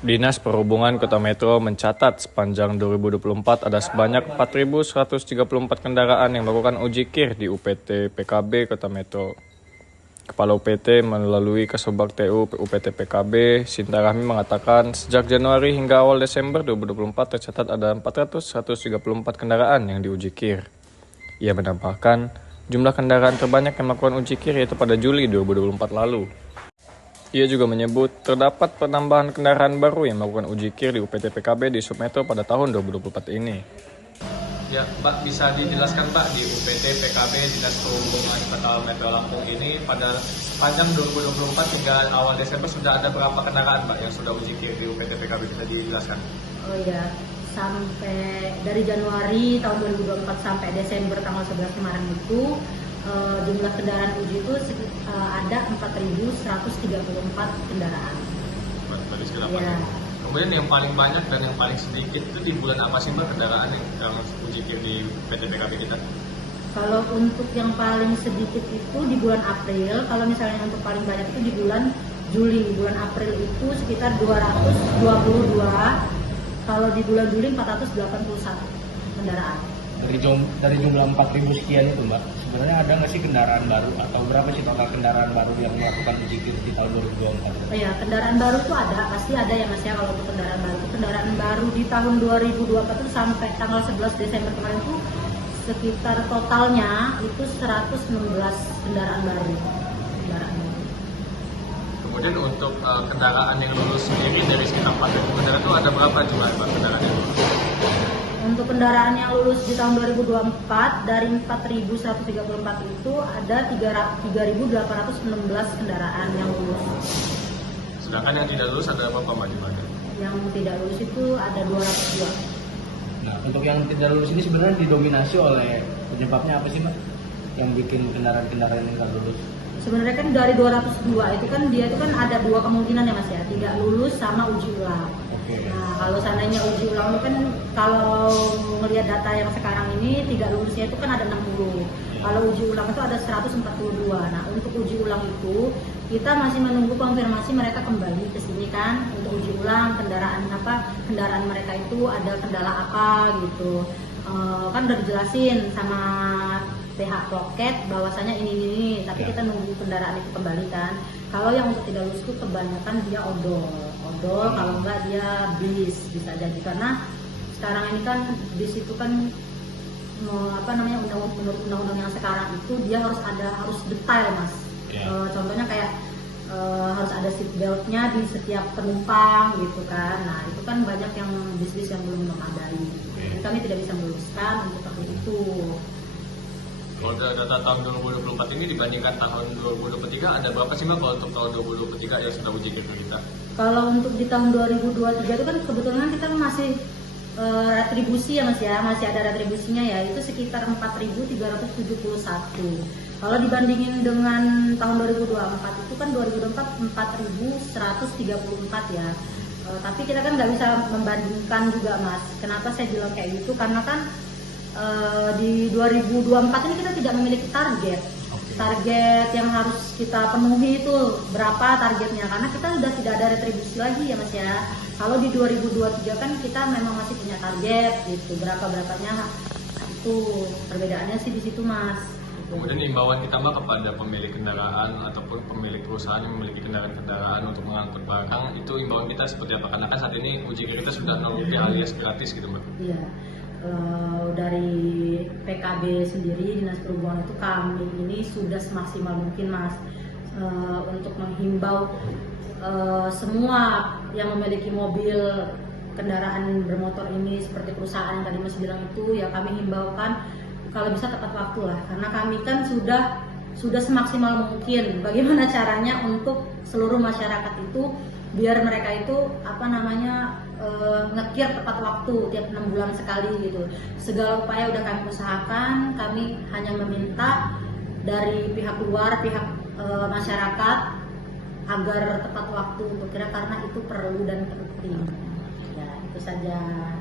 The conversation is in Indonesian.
Dinas Perhubungan Kota Metro mencatat sepanjang 2024 ada sebanyak 4.134 kendaraan yang melakukan uji KIR di UPT PKB Kota Metro. Kepala UPT melalui Kasubag TU UPT PKB, Sinta Rahmi mengatakan sejak Januari hingga awal Desember 2024 tercatat ada 4.134 kendaraan yang diuji KIR. Ia menambahkan jumlah kendaraan terbanyak yang melakukan uji KIR yaitu pada Juli 2024 lalu. Ia juga menyebut terdapat penambahan kendaraan baru yang melakukan uji KIR di UPT PKB di Submetro pada tahun 2024 ini. Ya, Pak, bisa dijelaskan Pak di UPT PKB Dinas Perhubungan Kota Metro Lampung ini pada sepanjang 2024 hingga awal Desember sudah ada berapa kendaraan Pak yang sudah uji KIR di UPT PKB, bisa dijelaskan? Oh iya, sampai dari Januari tahun 2024 sampai Desember tanggal 11 kemarin itu jumlah kendaraan uji itu ada 4.134 kendaraan. Tadi sekitar Ya. Kemudian yang paling banyak dan yang paling sedikit itu di bulan apa sih Mbak kendaraan yang uji KIR di PT PKB kita? Kalau untuk yang paling sedikit itu di bulan April, kalau misalnya untuk paling banyak itu di bulan Juli. Bulan April itu sekitar 222, kalau di bulan Juli 481 kendaraan. Dari jumlah 4.000 sekian itu Mbak, sebenarnya ada nggak sih kendaraan baru atau berapa sih total kendaraan baru yang melakukan uji KIR di tahun 2024? Oh ya, kendaraan baru tuh ada, pasti ada ya Mas ya. Kalau untuk kendaraan baru, kendaraan baru di tahun 2024 itu sampai tanggal 11 Desember kemarin tuh sekitar totalnya itu 116 kendaraan baru. Kemudian untuk kendaraan yang lulus sendiri dari sekitar 4.000 kendaraan itu ada berapa jumlah Pak kendaraan yang lulus? Untuk kendaraan yang lulus di tahun 2024 dari 4.134 itu ada 3.816 kendaraan yang lulus. Sedangkan yang tidak lulus ada berapa Mbak jumlahnya? Yang tidak lulus itu ada 202. Nah, untuk yang tidak lulus ini sebenarnya didominasi oleh penyebabnya apa sih Mbak? Yang bikin kendaraan-kendaraan yang tidak lulus? Sebenarnya kan dari 202 itu kan dia itu kan ada dua kemungkinan ya Mas ya, tidak lulus sama uji ulang. Nah, kalau seandainya uji ulang itu kan kalau melihat data yang sekarang ini tidak lulusnya itu kan ada 60. Kalau uji ulang itu ada 142. Nah, untuk uji ulang itu kita masih menunggu konfirmasi mereka kembali ke sini kan untuk uji ulang kendaraan mereka itu ada kendala apa gitu. Kan udah dijelasin sama pihak loket bahwasanya ini, tapi kita nunggu kendaraan itu kembali kan. Kalau yang untuk tidak lulus itu kebanyakan dia odol, kalau enggak dia bis, bisa jadi karena sekarang ini kan bis itu kan menurut undang-undang yang sekarang itu dia harus detail Mas. Contohnya kayak harus ada seat beltnya di setiap penumpang gitu kan. Nah itu kan banyak yang bis-bis yang belum memadai. Jadi kami tidak bisa meluluskan untuk seperti itu. Kalau data tahun 2024 ini dibandingkan tahun 2023 ada berapa sih Mbak kalau untuk tahun 2023 yang sudah uji KIR kita? Kalau untuk di tahun 2023 itu kan kebetulan kita masih retribusi ya Mas ya, masih ada retribusinya ya, itu sekitar 4.371. Kalau dibandingin dengan tahun 2024 itu kan 2024 4.134 ya. Tapi kita kan nggak bisa membandingkan juga Mas. Kenapa saya bilang kayak gitu? Karena kan di 2024 ini kita tidak memiliki target yang harus kita penuhi itu berapa targetnya, karena kita sudah tidak ada retribusi lagi ya Mas ya. Kalau di 2023 kan kita memang masih punya target gitu, berapanya itu perbedaannya sih di situ Mas. Kemudian imbauan kita Mbak kepada pemilik kendaraan ataupun pemilik perusahaan yang memiliki kendaraan untuk mengangkut barang, itu imbauan kita seperti apa? Karena kan saat ini uji KIR kita sudah 0 rupiah alias gratis gitu Mbak. Iya. Dari PKB sendiri, Dinas Perhubungan itu kami ini sudah semaksimal mungkin Mas untuk menghimbau semua yang memiliki mobil kendaraan bermotor ini seperti perusahaan yang tadi Mas bilang itu, ya kami himbaukan kalau bisa tepat waktu lah, karena kami kan sudah semaksimal mungkin bagaimana caranya untuk seluruh masyarakat itu biar mereka itu ngekir tepat waktu tiap 6 bulan sekali gitu. Segala upaya udah kami usahakan, kami hanya meminta dari pihak luar, pihak masyarakat agar tepat waktu untuk kira, karena itu perlu dan penting. Ya, itu saja.